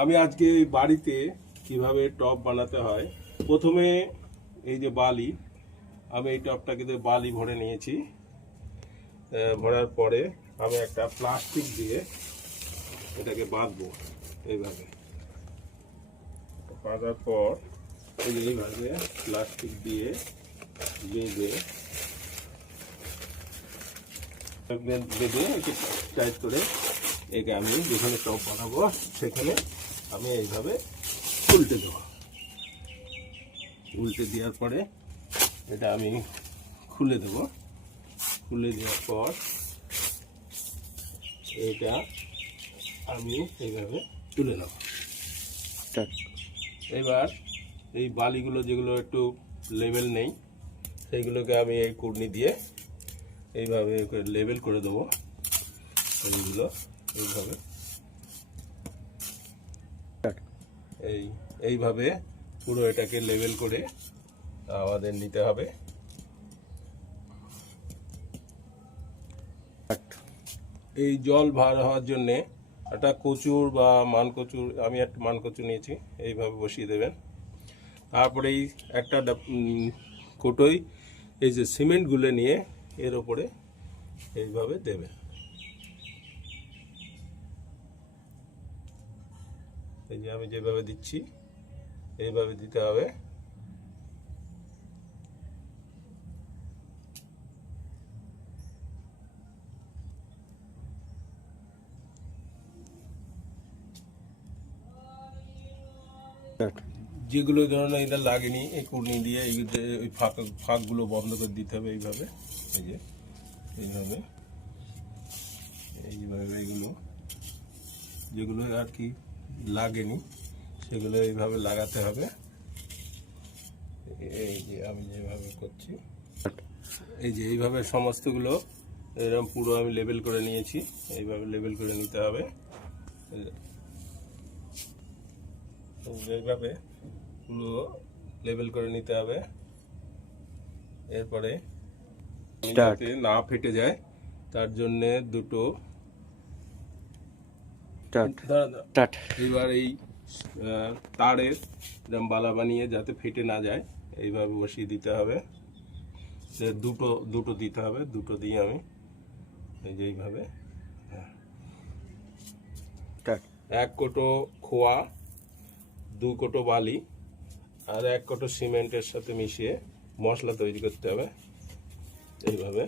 আমি আজকে এই বাড়িতে কিভাবে টব বানাতে হয়। প্রথমে এই যে বালি, আমি এই টবটাকে বালি ভরে নিয়েছি। ভরার পরে আমি একটা প্লাস্টিক দিয়ে এটাকে বাঁধবো। এইভাবে বাঁধার পর এই যে এইভাবে প্লাস্টিক দিয়ে বেঁধে একটু টাইট করে একে আমি যেখানে টব বানাবো সেখানে আমি এইভাবে উল্টে দেবো। উল্টে দেওয়ার পরে এটা আমি খুলে দেব। খুলে দেওয়ার পর এটা আমি এইভাবে তুলে নেব। এবার এই বালিগুলো যেগুলো একটু লেভেল নেই সেইগুলোকে আমি এই কুড়নি দিয়ে এইভাবে লেবেল করে দেবো। এইগুলো এইভাবে এইভাবে পুরো এটাকে লেবেল করে আমাদের নিতে হবে। এই জল ভার হওয়ার জন্যে একটা কচুর বা মানকচুর, আমি একটা মানকচু নিয়েছি, এইভাবে বসিয়ে দেবেন। তারপরে এই একটা কোটোই এই যে সিমেন্টগুলো নিয়ে এর ওপরে এইভাবে দেবেন। এই যে আমি যেভাবে দিচ্ছি এইভাবে দিতে হবে। যেগুলো ধরুন এটা লাগেনি এই কুড়নি দিয়ে ওই ফাঁকগুলো বন্ধ করে দিতে হবে এইভাবে। এই যে এইভাবে এইগুলো যেগুলো আর কি লাগেনি সেগুলো এইভাবে লাগাতে হবে। এই যে আমি যেভাবে করছি, এই যে এইভাবে সমস্তগুলো এরকম পুরো আমি লেবেল করে নিয়েছি। এইভাবে লেবেল করে নিতে হবে। এইভাবে পুরো লেবেল করে নিতে হবে। এরপরে যাতে না ফেটে যায় তার জন্য দুটো এবার এই তারের এরকম বালা বানিয়ে যাতে ফেটে না যায় এইভাবে বসিয়ে দিতে হবে। দুটো দিতে হবে। দুটো দিয়ে আমি এই যে এইভাবে এক কোটো খোয়া, 2 কোটো বালি আর 1 কোটো সিমেন্টের সাথে মিশিয়ে মশলা তৈরি করতে হবে। এইভাবে